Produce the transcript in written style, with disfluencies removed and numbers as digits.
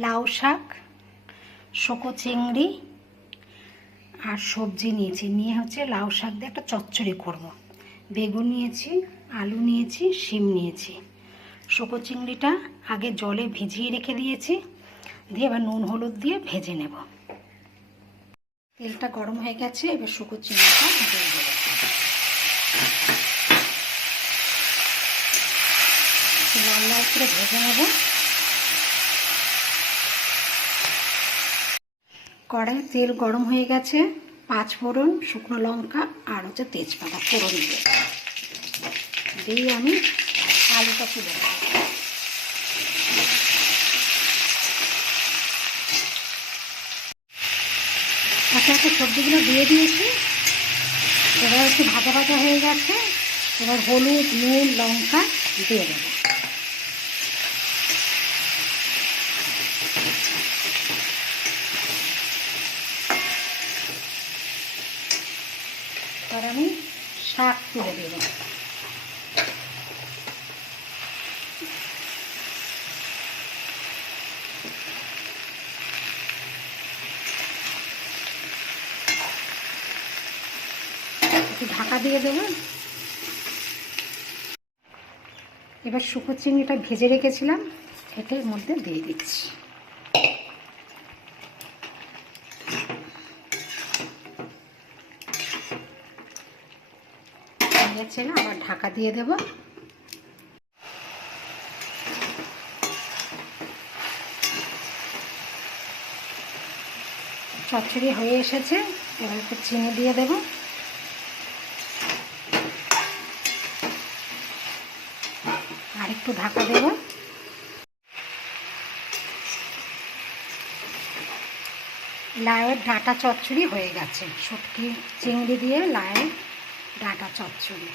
লাউ শাক, শোকো চিংড়ি আর সবজি নিয়েছি। নিয়ে হচ্ছে লাউ শাক দিয়ে একটা চচ্চড়ি করব। বেগুন নিয়েছি, আলু নিয়েছি, শিম নিয়েছি। শোকো চিংড়িটা আগে জলে ভিজিয়ে রেখে দিয়েছি, দিয়ে এবার নুন হলুদ দিয়ে ভেজে নেব। তেলটা গরম হয়ে গেছে, এবার শোকো চিংড়িটা দিয়ে দেবো। লাল লাল করে ভেজে নেব। কড়াইয়ে তেল গরম হয়ে গেছে, 5 ফোড়ন, শুকনো লঙ্কা আর হচ্ছে তেজপাতা ফোড়ন দিয়ে আমি আলুটা তুলে দেবো। একে একে সবজিগুলো দিয়ে দিয়েছি। এবার একটু ভাজা ভাজা হয়ে গেছে, এবার হলুদ, নুন, লঙ্কা দিয়ে দেবো। এবার আমি শাক তুলে দেবো। একটু ঢাকা দিয়ে দেবো। এবার শুকনো চিংড়িটা ভেজে রেখেছিলাম, এটার মধ্যে দিয়ে দিচ্ছি। আবার ঢাকা দিয়ে দেব। চচ্চড়ি হয়ে এসেছে, এবার একটু চিনি দিয়ে দেব। আর একটু ঢাকা দেব। লাউয়ের ডাঁটা চচ্চড়ি হয়ে গেছে। শুটকি চিংড়ি দিয়ে লাউয়ের ডাঁটা চচ্চড়ি।